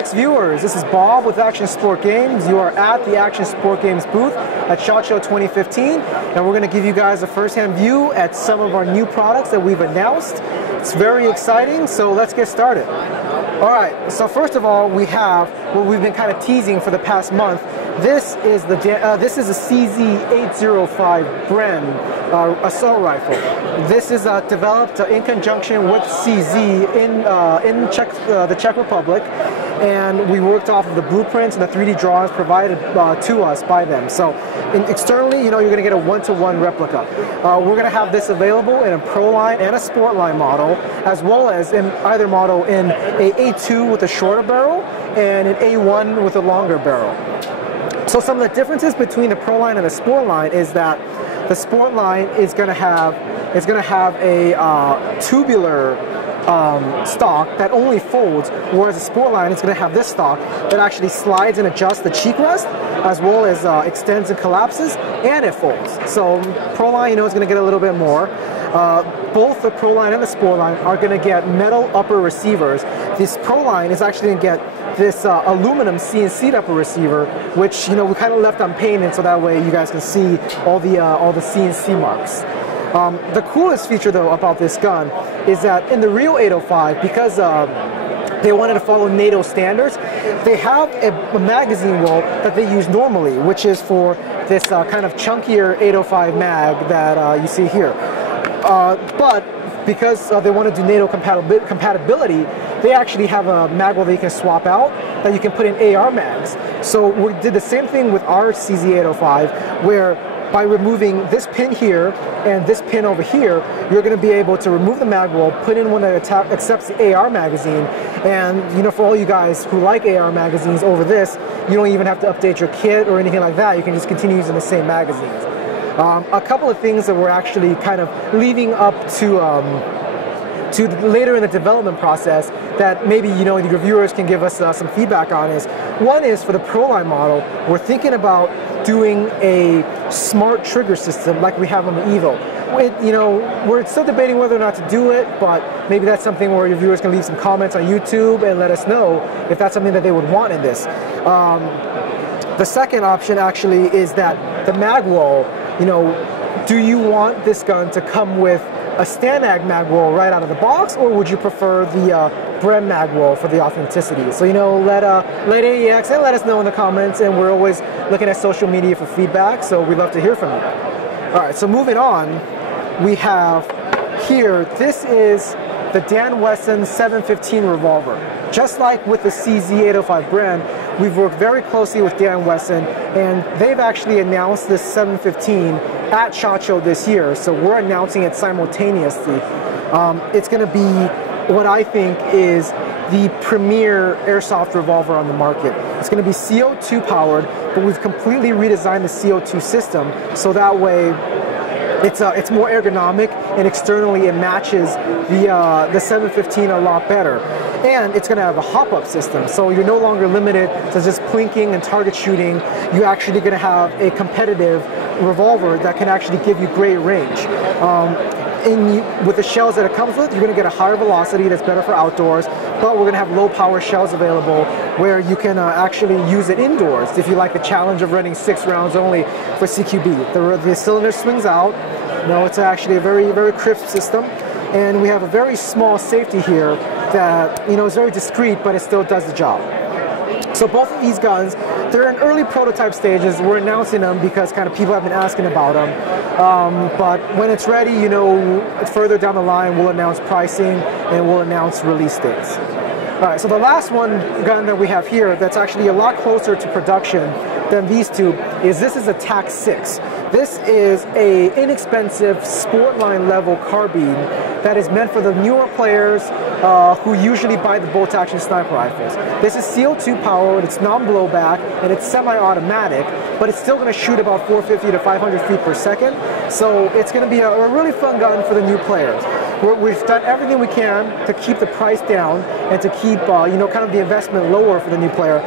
AX viewers, this is Bob with Action Sport Games. You are at the Action Sport Games booth at SHOT Show 2015, and we're going to give you guys a first-hand view at some of our new products that we've announced. It's very exciting, so let's get started. All right, so first of all, we have what we've been kind of teasing for the past month. This is a CZ805 Bren assault rifle. This is developed in conjunction with CZ in the Czech Republic, and we worked off of the blueprints and the 3D drawings provided to us by them. So externally, you're going to get a one-to-one replica. We're going to have this available in a Pro line and a Sport line model, as well as in either model in a A2 with a shorter barrel and an A1 with a longer barrel. So some of the differences between the Pro line and the Sport line is that the Sport line is going to have a tubular stock that only folds, whereas the Sport line is going to have this stock that actually slides and adjusts the cheek rest, as well as extends and collapses, and it folds. So Pro line, is going to get a little bit more. Both the Pro line and the Sport line are going to get metal upper receivers. This Pro line is actually going to get this aluminum CNC upper receiver, which we kind of left unpainted, so that way you guys can see all the CNC marks. The coolest feature though about this gun is that in the real 805, because they wanted to follow NATO standards, they have a magazine roll that they use normally, which is for this kind of chunkier 805 mag that you see here. But because they want to do NATO compatibility, they actually have a mag roll that you can swap out, that you can put in AR mags. So we did the same thing with our CZ805, where by removing this pin here and this pin over here, you're going to be able to remove the mag roll, put in one that accepts the AR magazine, and for all you guys who like AR magazines over this, you don't even have to update your kit or anything like that. You can just continue using the same magazines. A couple of things that we're actually kind of leading up to later in the development process that maybe your viewers can give us some feedback on is, one is for the Pro line model, we're thinking about doing a smart trigger system like we have on the Evo. We're still debating whether or not to do it, but maybe that's something where your viewers can leave some comments on YouTube and let us know if that's something that they would want in this. The second option actually is that the mag roll, do you want this gun to come with a Stanag mag roll right out of the box, or would you prefer the Bren mag roll for the authenticity? So let AEX and let us know in the comments, and we're always looking at social media for feedback, so we'd love to hear from you. All right, so moving on, we have here, this is the Dan Wesson 715 Revolver. Just like with the CZ805 Bren, we've worked very closely with Dan Wesson, and they've actually announced this 715 at SHOT Show this year, so we're announcing it simultaneously. It's going to be what I think is the premier airsoft revolver on the market. It's going to be CO2 powered, but we've completely redesigned the CO2 system, so that way it's more ergonomic, and externally it matches the 715 a lot better. And it's going to have a hop-up system, so you're no longer limited to just plinking and target shooting. You're actually going to have a competitive revolver that can actually give you great range. With the shells that it comes with, you're going to get a higher velocity that's better for outdoors, but we're going to have low power shells available where you can actually use it indoors if you like the challenge of running 6 rounds only for CQB. The cylinder swings out. It's actually a very, very crisp system, and we have a very small safety here that is very discreet, but it still does the job. So both of these guns, they're in early prototype stages. We're announcing them because kind of people have been asking about them. But when it's ready, further down the line, we'll announce pricing and we'll announce release dates. All right, so the last gun that we have here that's actually a lot closer to production than these two is a TAC 6. This is a inexpensive sport line level carbine that is meant for the newer players who usually buy the bolt action sniper rifles. This is CO2 powered, it's non-blowback, and it's semi-automatic, but it's still going to shoot about 450 to 500 feet per second. So it's going to be a really fun gun for the new players. We've done everything we can to keep the price down and to keep kind of the investment lower for the new player.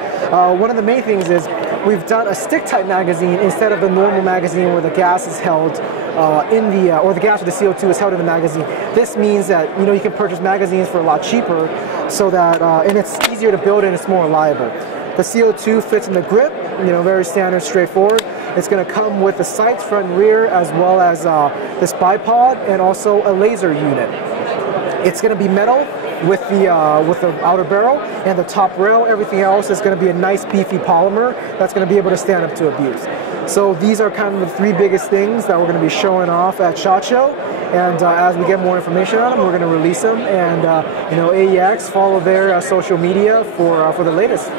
One of the main things is we've done a stick-type magazine instead of the normal magazine where the gas is held or the gas with the CO2 is held in the magazine. This means that you can purchase magazines for a lot cheaper, so that, and it's easier to build and it's more reliable. The CO2 fits in the grip, very standard, straightforward. It's going to come with the sights, front and rear, as well as this bipod and also a laser unit. It's going to be metal with the outer barrel and the top rail. Everything else is going to be a nice beefy polymer that's going to be able to stand up to abuse. So these are kind of the three biggest things that we're going to be showing off at SHOT Show. And as we get more information on them, we're going to release them. And AEX, follow their social media for the latest.